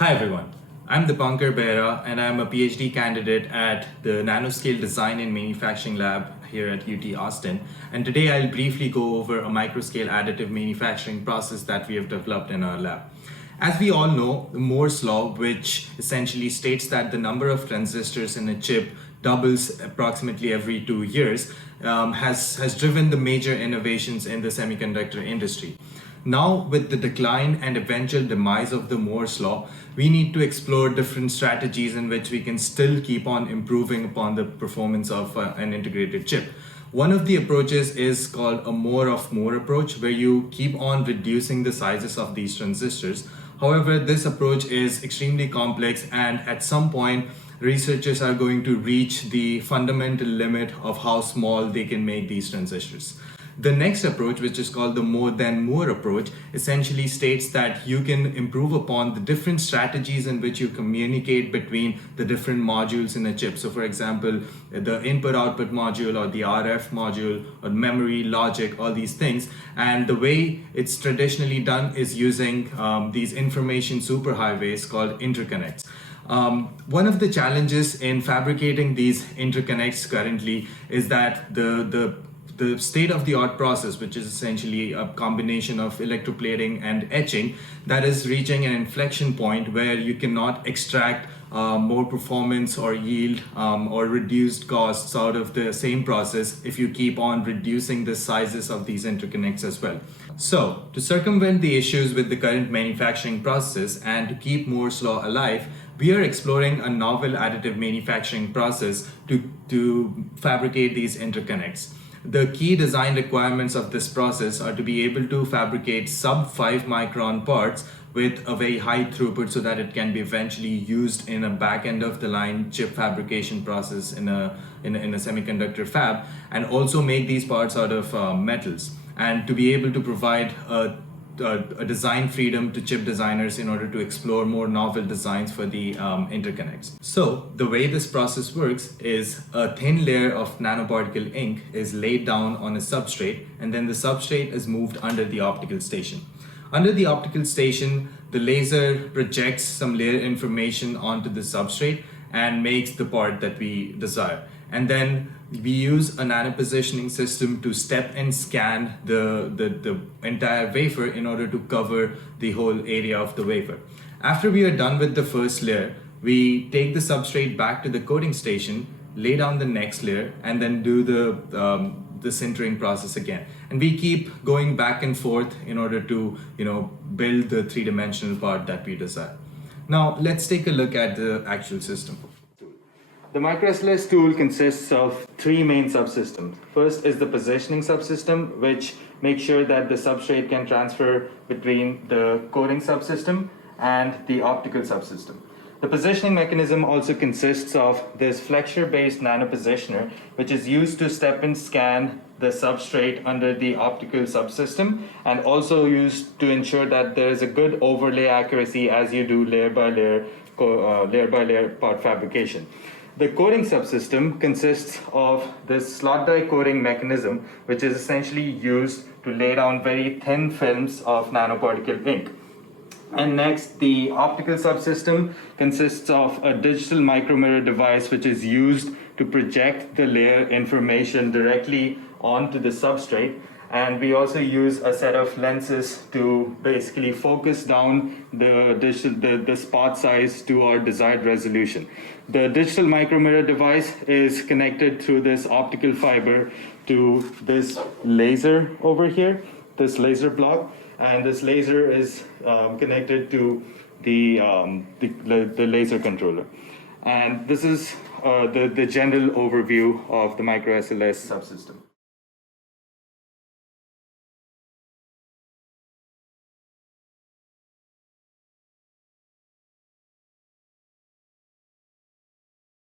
Hi everyone, I'm Dipankar Behera and I'm a PhD candidate at the Nanoscale Design and Manufacturing Lab here at UT Austin. And today I'll briefly go over a microscale additive manufacturing process that we have developed in our lab. As we all know, Moore's law, which essentially states that the number of transistors in a chip doubles approximately every 2 years, has driven the major innovations in the semiconductor industry. Now, with the decline and eventual demise of the Moore's law, we need to explore different strategies in which we can still keep on improving upon the performance of an integrated chip. One of the approaches is called a more of more approach, where you keep on reducing the sizes of these transistors. However, this approach is extremely complex, and at some point, researchers are going to reach the fundamental limit of how small they can make these transistors. The next approach, which is called the more than more approach, essentially states that you can improve upon the different strategies in which you communicate between the different modules in a chip. So for example, the input-output module or the RF module or memory, logic, all these things. And the way it's traditionally done is using these information superhighways called interconnects. One of the challenges in fabricating these interconnects currently is that the state-of-the-art process, which is essentially a combination of electroplating and etching, that is reaching an inflection point where you cannot extract more performance or yield or reduced costs out of the same process if you keep on reducing the sizes of these interconnects as well. So, to circumvent the issues with the current manufacturing process and to keep Moore's law alive, we are exploring a novel additive manufacturing process to fabricate these interconnects. The key design requirements of this process are to be able to fabricate sub 5 micron parts with a very high throughput so that it can be eventually used in a back end of the line chip fabrication process in a semiconductor fab, and also make these parts out of metals, and to be able to provide a design freedom to chip designers in order to explore more novel designs for the interconnects. So the way this process works is a thin layer of nanoparticle ink is laid down on a substrate, and then the substrate is moved under the optical station. Under the optical station, the laser projects some layer information onto the substrate and makes the part that we desire. And then we use a nano-positioning system to step and scan the entire wafer in order to cover the whole area of the wafer. After we are done with the first layer, we take the substrate back to the coating station, lay down the next layer, and then do the sintering process again. And we keep going back and forth in order to build the three-dimensional part that we desire. Now let's take a look at the actual system. The Microscale tool consists of three main subsystems. First is the positioning subsystem, which makes sure that the substrate can transfer between the coating subsystem and the optical subsystem. The positioning mechanism also consists of this flexure-based nanopositioner, which is used to step and scan the substrate under the optical subsystem, and also used to ensure that there is a good overlay accuracy as you do layer by layer part fabrication. The coating subsystem consists of this slot die coating mechanism, which is essentially used to lay down very thin films of nanoparticle ink. And next, the optical subsystem consists of a digital micromirror device, which is used to project the layer information directly onto the substrate. And we also use a set of lenses to basically focus down the spot size to our desired resolution. The digital micromirror device is connected through this optical fiber to this laser over here, this laser block, and this laser is connected to the laser controller. And this is the general overview of the Microscale subsystem.